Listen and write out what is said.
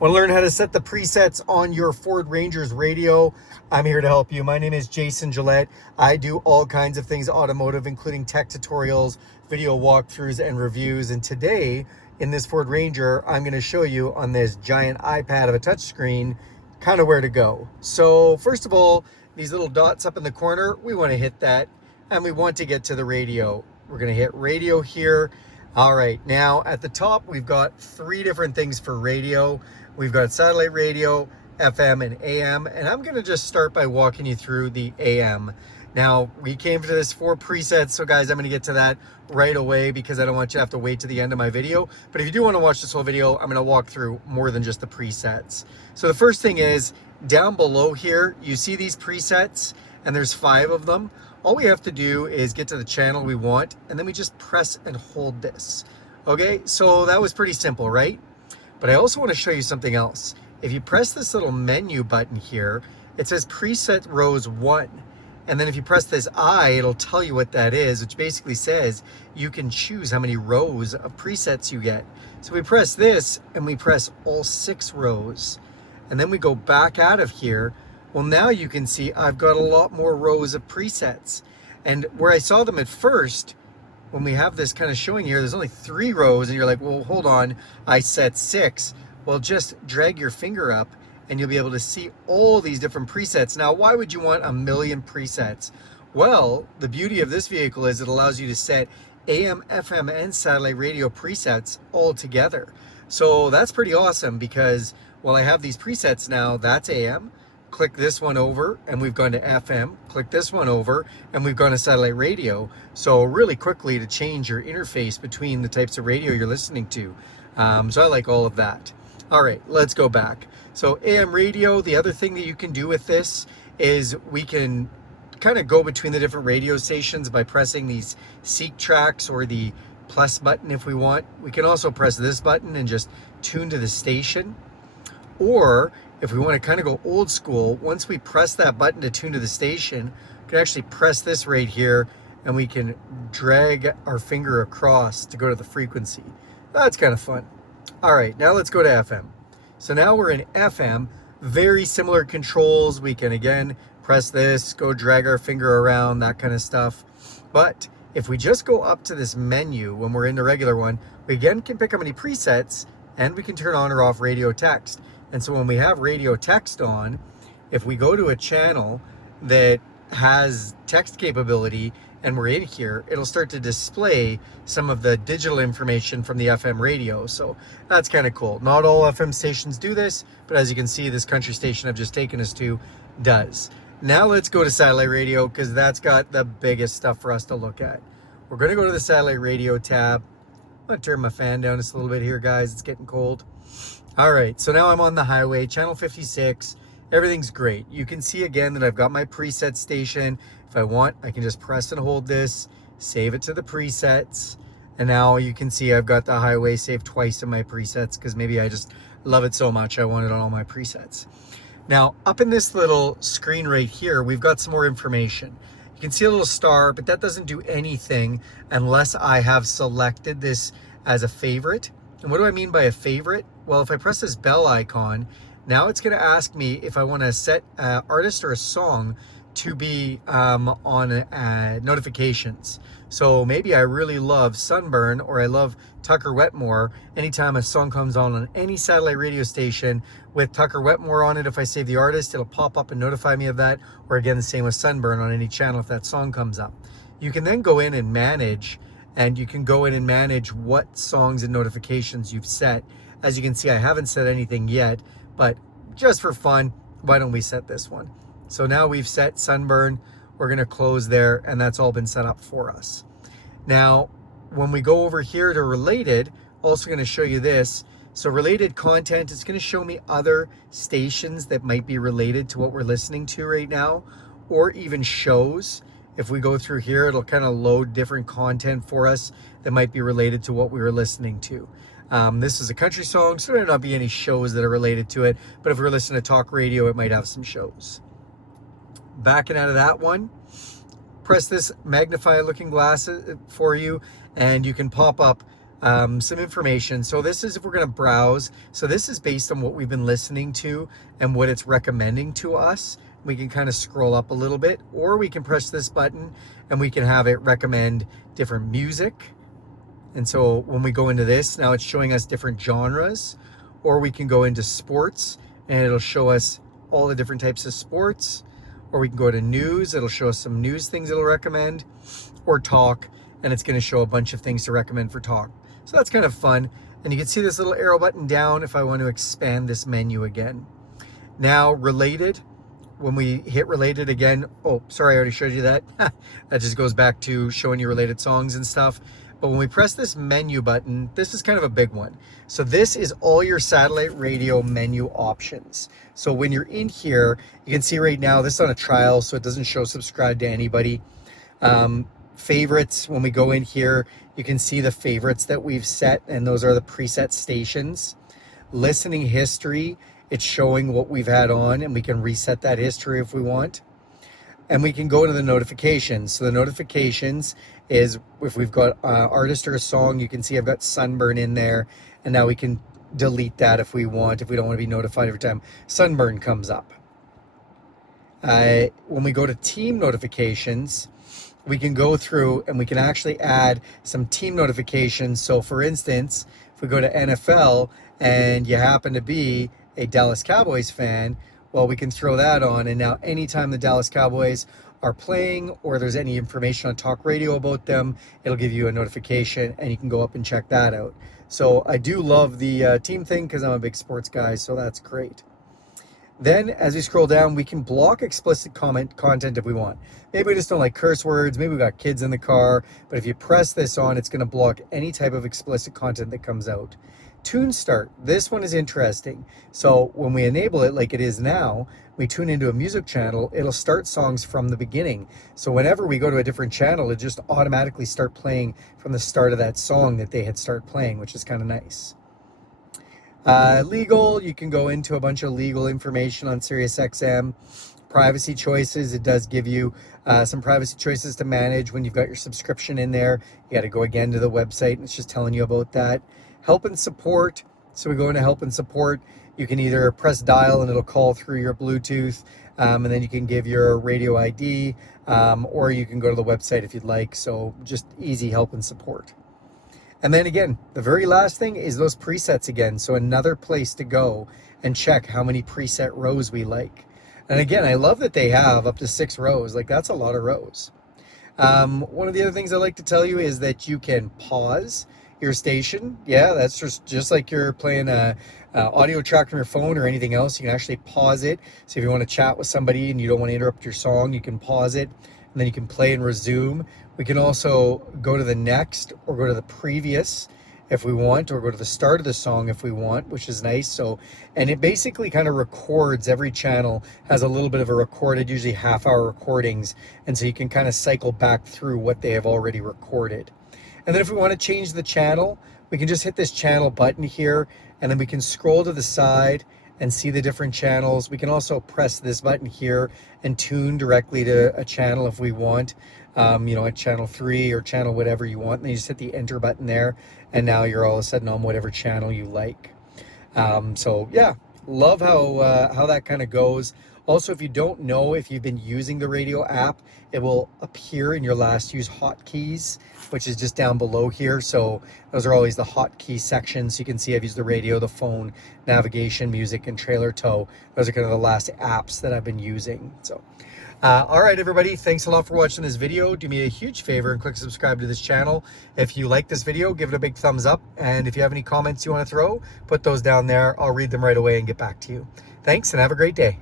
Want to learn how to set the presets on your Ford Ranger's radio? I'm here to help you. My name is Jason Gillett. I do all kinds of things automotive, including tech tutorials, video walkthroughs, and reviews. And today, in this Ford Ranger, I'm going to show you on this giant iPad of a touchscreen kind of where to go. So first of all, these little dots up in the corner, we want to hit that, and we want to get to the radio. We're going to hit radio here. All right, now at the top, we've got three different things for radio. We've got satellite radio, FM, and AM, and I'm gonna just start by walking you through the AM. Now, we came to this for presets, so guys, I'm gonna get to that right away because I don't want you to have to wait to the end of my video. But if you do wanna watch this whole video, I'm gonna walk through more than just the presets. So the first thing is, down below here, you see these presets, and there's 5 of them. All we have to do is get to the channel we want, and then we just press and hold this. Okay, so that was pretty simple, right? But I also want to show you something else. If you press this little menu button here, it says preset rows 1. And then if you press this I, it'll tell you what that is, which basically says you can choose how many rows of presets you get. So we press this and we press all 6 rows. And then we go back out of here. Well, now you can see I've got a lot more rows of presets. And where I saw them at first, when we have this kind of showing here, there's only 3 rows, and you're like, well, hold on, I set 6. Well, just drag your finger up and you'll be able to see all these different presets. Now, why would you want a million presets? Well, the beauty of this vehicle is it allows you to set AM, FM, and satellite radio presets all together. So that's pretty awesome because, well, I have these presets now. That's AM. Click this one over and we've gone to FM, click this one over and we've gone to satellite radio. So really quickly to change your interface between the types of radio you're listening to. So I like all of that. All right, let's go back. So AM radio, the other thing that you can do with this is we can kind of go between the different radio stations by pressing these seek tracks or the plus button if we want. We can also press this button and just tune to the station. Or if we want to kind of go old school, once we press that button to tune to the station, we can actually press this right here and we can drag our finger across to go to the frequency. That's kind of fun. All right, now let's go to FM. So now we're in FM, very similar controls. We can again press this, go drag our finger around, that kind of stuff. But if we just go up to this menu when we're in the regular one, we again can pick how many presets and we can turn on or off radio text. And so when we have radio text on, if we go to a channel that has text capability and we're in here, it'll start to display some of the digital information from the FM radio. So that's kind of cool. Not all FM stations do this, but as you can see, this country station I've just taken us to does. Now let's go to satellite radio because that's got the biggest stuff for us to look at. We're going to go to the satellite radio tab. I'm going to turn my fan down just a little bit here, guys. It's getting cold. All right, so now I'm on the highway, channel 56. Everything's great. You can see again that I've got my preset station. If I want, I can just press and hold this, save it to the presets. And now you can see I've got the highway saved twice in my presets because maybe I just love it so much I want it on all my presets. Now, up in this little screen right here, we've got some more information. You can see a little star, but that doesn't do anything unless I have selected this as a favorite. And what do I mean by a favorite? Well, if I press this bell icon, now it's going to ask me if I want to set an artist or a song to be on notifications. So maybe I really love Sunburn or I love Tucker Wetmore. Anytime a song comes on any satellite radio station with Tucker Wetmore on it, if I save the artist, it'll pop up and notify me of that. Or again, the same with Sunburn on any channel if that song comes up. You can then go in and manage, and you can go in and manage what songs and notifications you've set. As you can see, I haven't set anything yet, but just for fun, why don't we set this one? So now we've set Sunburn. We're going to close there, and that's all been set up for us. Now, when we go over here to related, also going to show you this. So related content is going to show me other stations that might be related to what we're listening to right now, or even shows. If we go through here, it'll kind of load different content for us that might be related to what we were listening to. This is a country song, so there might not be any shows that are related to it, but if we're listening to talk radio, it might have some shows. Backing out of that one, press this magnify looking glass for you, and you can pop up some information. So this is if we're going to browse. So this is based on what we've been listening to and what it's recommending to us. We can kind of scroll up a little bit, or we can press this button and we can have it recommend different music. And so when we go into this, now it's showing us different genres, or we can go into sports and it'll show us all the different types of sports, or we can go to news. It'll show us some news things it'll recommend, or talk, and it's going to show a bunch of things to recommend for talk. So that's kind of fun. And you can see this little arrow button down if I want to expand this menu again. Now related, when we hit related again, oh, sorry, I already showed you that. That just goes back to showing you related songs and stuff. But when we press this menu button, this is kind of a big one. So this is all your satellite radio menu options. So when you're in here, you can see right now, this is on a trial, so it doesn't show subscribe to anybody. Favorites, when we go in here, you can see the favorites that we've set, and those are the preset stations. Listening history, it's showing what we've had on, and we can reset that history if we want. And we can go into the notifications. So the notifications is if we've got artist or a song, you can see I've got Sunburn in there, and now we can delete that if we want, if we don't want to be notified every time Sunburn comes up. When we go to team notifications, we can go through and we can actually add some team notifications. So for instance, if we go to NFL and you happen to be a Dallas Cowboys fan, well, we can throw that on, and now anytime the Dallas Cowboys are playing or there's any information on talk radio about them, it'll give you a notification and you can go up and check that out. So I do love the team thing because I'm a big sports guy, so that's great. Then as we scroll down, we can block explicit content if we want. Maybe we just don't like curse words, maybe we got kids in the car, but if you press this on, it's going to block any type of explicit content that comes out. TuneStart, this one is interesting. So when we enable it like it is now, we tune into a music channel, it'll start songs from the beginning. So whenever we go to a different channel, it just automatically start playing from the start of that song that they had started playing, which is kind of nice. Legal, you can go into a bunch of legal information on SiriusXM. Privacy choices, it does give you some privacy choices to manage when you've got your subscription in there. You got to go again to the website and it's just telling you about that. Help and support, so we go into help and support. You can either press dial and it'll call through your Bluetooth, and then you can give your radio ID, or you can go to the website if you'd like. So just easy help and support. And then again, the very last thing is those presets again. So another place to go and check how many preset rows we like. And again, I love that they have up to 6 rows. Like, that's a lot of rows. One of the other things I like to tell you is that you can pause your station. Yeah, that's just like you're playing a audio track from your phone or anything else. You can actually pause it. So if you want to chat with somebody and you don't want to interrupt your song, you can pause it, and then you can play and resume. We can also go to the next or go to the previous if we want, or go to the start of the song if we want, which is nice. So, and it basically kind of records, every channel has a little bit of a recorded, usually half-hour recordings, and so you can kind of cycle back through what they have already recorded. And then if we want to change the channel, we can just hit this channel button here, and then we can scroll to the side and see the different channels. We can also press this button here and tune directly to a channel if we want, at channel 3 or channel whatever you want. And then you just hit the enter button there, and now you're all of a sudden on whatever channel you like. So yeah, love how that kind of goes. Also, if you don't know if you've been using the radio app, it will appear in your last use hotkeys, which is just down below here. So those are always the hotkey sections. You can see I've used the radio, the phone, navigation, music, and trailer tow. Those are kind of the last apps that I've been using. So, all right, everybody, thanks a lot for watching this video. Do me a huge favor and click subscribe to this channel. If you like this video, give it a big thumbs up. And if you have any comments you want to throw, put those down there. I'll read them right away and get back to you. Thanks, and have a great day.